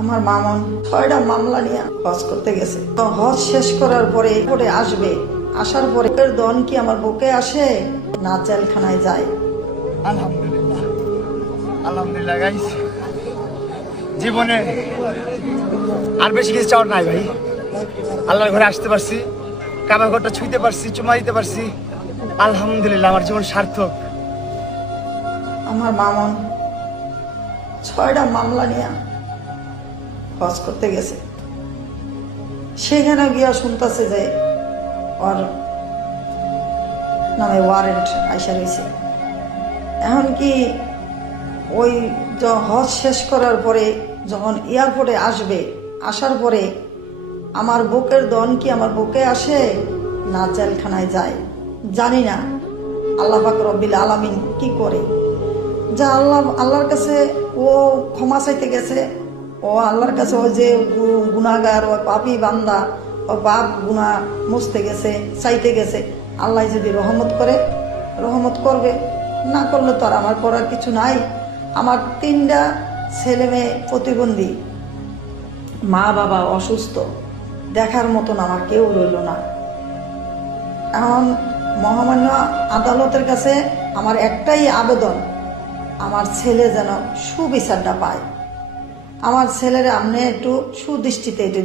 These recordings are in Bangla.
আমার মামন 6টা মামলা নিয়ে হজ করতে গেছে। তো হজ শেষ করার পরে কোর্টে আসবে, আসার পরে এর দন কি আমার বুকে আসে না জেলখানায় যায়। আলহামদুলিল্লাহ, আলহামদুলিল্লাহ গাইস, জীবনে আর বেশি কিছু চাওয়ার নাই ভাই। আল্লাহর ঘরে আসতে পারছি, কাবার ঘরটা ছুঁইতে পারছি, চুমা দিতে পারছি, আলহামদুলিল্লাহ, আমার জীবন সার্থক। আমার মামন 6টা মামলা নিয়ে হজ করতে গেছে। সেখানে গিয়া শুনতেছে যে ওর নামে ওয়ারেন্ট আইসা রয়েছে। এখন কি ওই হজ শেষ করার পরে যখন এয়ারপোর্টে আসবে, আসার পরে আমার বুকের দন কি আমার বুকে আসে না জেলখানায় যায় জানি না। আল্লাহ পাক রব্বিল আলামিন কি করে, যা আল্লাহর কাছে ও ক্ষমা চাইতে গেছে, ও আল্লাহর কাছে ও যে গুনাহগার, ও পাপী বান্দা, ও পাপ গুনাহ মুছতে গেছে, চাইতে গেছে। আল্লাহ যদি রহমত করে রহমত করবে, না করলে তো আর আমার করার কিছু নাই। আমার 3টা ছেলে মেয়ে প্রতিবন্ধী, মা বাবা অসুস্থ, দেখার মতন আমার কেউ রইল না। এখন মহামান্য আদালতের কাছে আমার একটাই আবেদন, আমার ছেলে যেন সুবিচারটা পায়। আমার ছেলের আপনি একটু সুদৃষ্টিতে একটু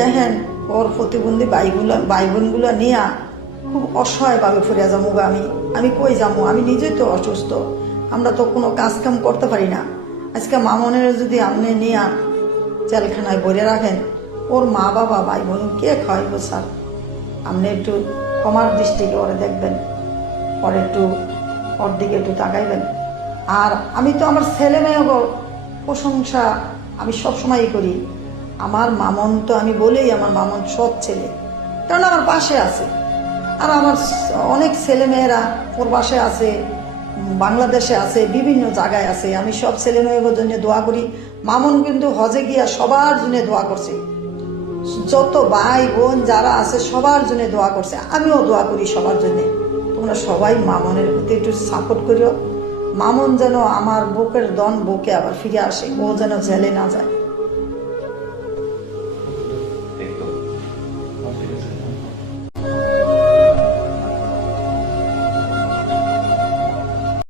দেখেন ওর প্রতিবন্ধী ভাই বোনগুলো নিয়ে খুব অসহায়ভাবে ফিরে যাবো। আমি কই যাবো, আমি নিজেই তো অসুস্থ, আমরা তো কোনো কাজ কাম করতে পারি না। আজকে মামনের যদি আপনি নিয়ে জেলখানায় ভরে রাখেন, ওর মা বাবা ভাই বোন কে খাওয়াইব স্যার? আপনি একটু ক্ষমার দৃষ্টিকে ওরে দেখবেন, ওর দিকে একটু তাকাইবেন। আর আমি তো আমার ছেলে মেয়ে প্রশংসা আমি সবসময়ই করি। আমার মামন তো আমি বলেই আমার মামন সৎ ছেলে, কারণ আমার পাশে আছে। আর আমার অনেক ছেলে মেয়েরা প্রবাসে আছে, বাংলাদেশে আছে, বিভিন্ন জায়গায় আছে। আমি সব ছেলে মেয়েদের জন্য দোয়া করি। মামন কিন্তু হজে গিয়া সবার জন্য দোয়া করছে, যত ভাই বোন যারা আছে সবার জন্য দোয়া করছে, আমিও দোয়া করি সবার জন্য। তোমরা সবাই মামনের প্রতি একটু সাপোর্ট করিও। মামন যেন আমার বুকের দন বুকে আবার ফিরে আসে, ও যেন জেলে না যায়।